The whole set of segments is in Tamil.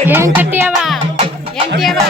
என்கிட்டயேவா என்கிட்டயேவா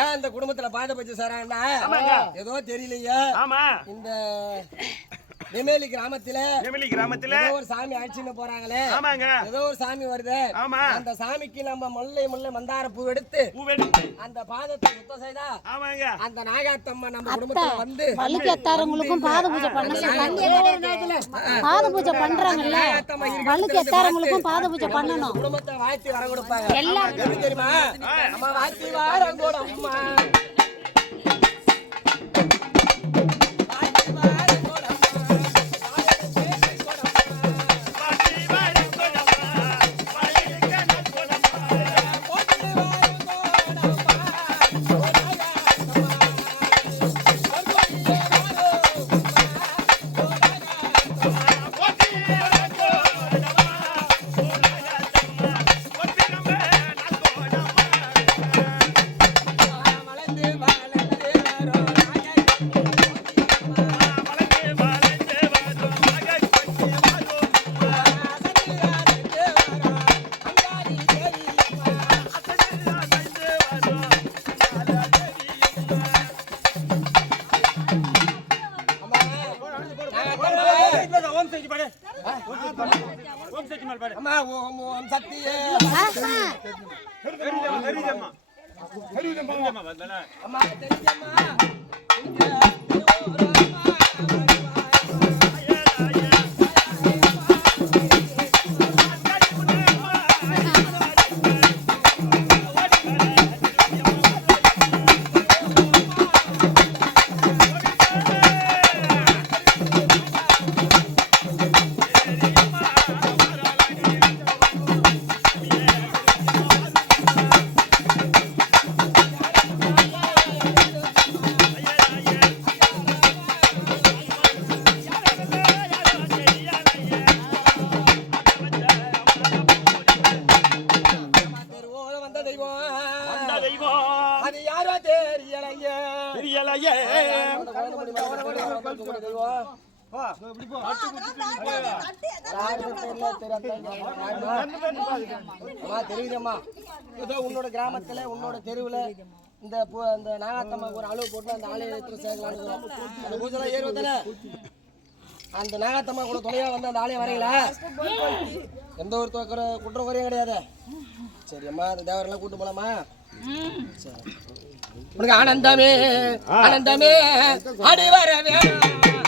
ஏன் இந்த குடும்பத்துல பாத பூஜை செய்றாங்கன்னா ஏதோ தெரியலையா இந்த நெமேலி கிராமத்தில ஒரு சாமி அழைச்சின்னு போறாங்களே ஏதோ ஒரு சாமி வருது அந்த சாமிக்கு நம்ம முல்லை மந்தார பூ எடுத்து அந்த பாதத்தை சுத்தம் செய்தா அந்த நாகாத்தம்மா நம்ம குடும்பத்துல வந்து வழுக்கேத்தாரங்களுக்கும் பாத பூஜை பண்ணணும். பாத பூஜை பண்றாங்கல்ல, வழுக்கேத்தாரங்களுக்கும் பாத பூஜை பண்ணணும். குடும்பத்தை வாழ்த்தி வர கொடுப்பாங்க எல்லாரும் தெரியுமா? அம்மா வாழ்த்தி வர கூடம்மா தெரியுதம்மா உன்னோட கிராமத்துல உன்னோட தெருவுல இந்த நாகாத்தம்மாக்கு ஒரு அளவு போட்டு அந்த ஆலயத்துல சேர்க்கலாம். அந்த பூஜை ஏறுவதில்ல அந்த நாகாத்தம்மா கூட துணையா வந்து அந்த ஆலயம் வரீங்களா? எந்த ஒரு குற்றம் குறையும் கிடையாது. சரி அம்மா அந்த தேவரெல்லாம் கூட்டு போலாமா? சரி உனக்கு ஆனந்தமே ஆனந்தமே அடி வர வேணும்.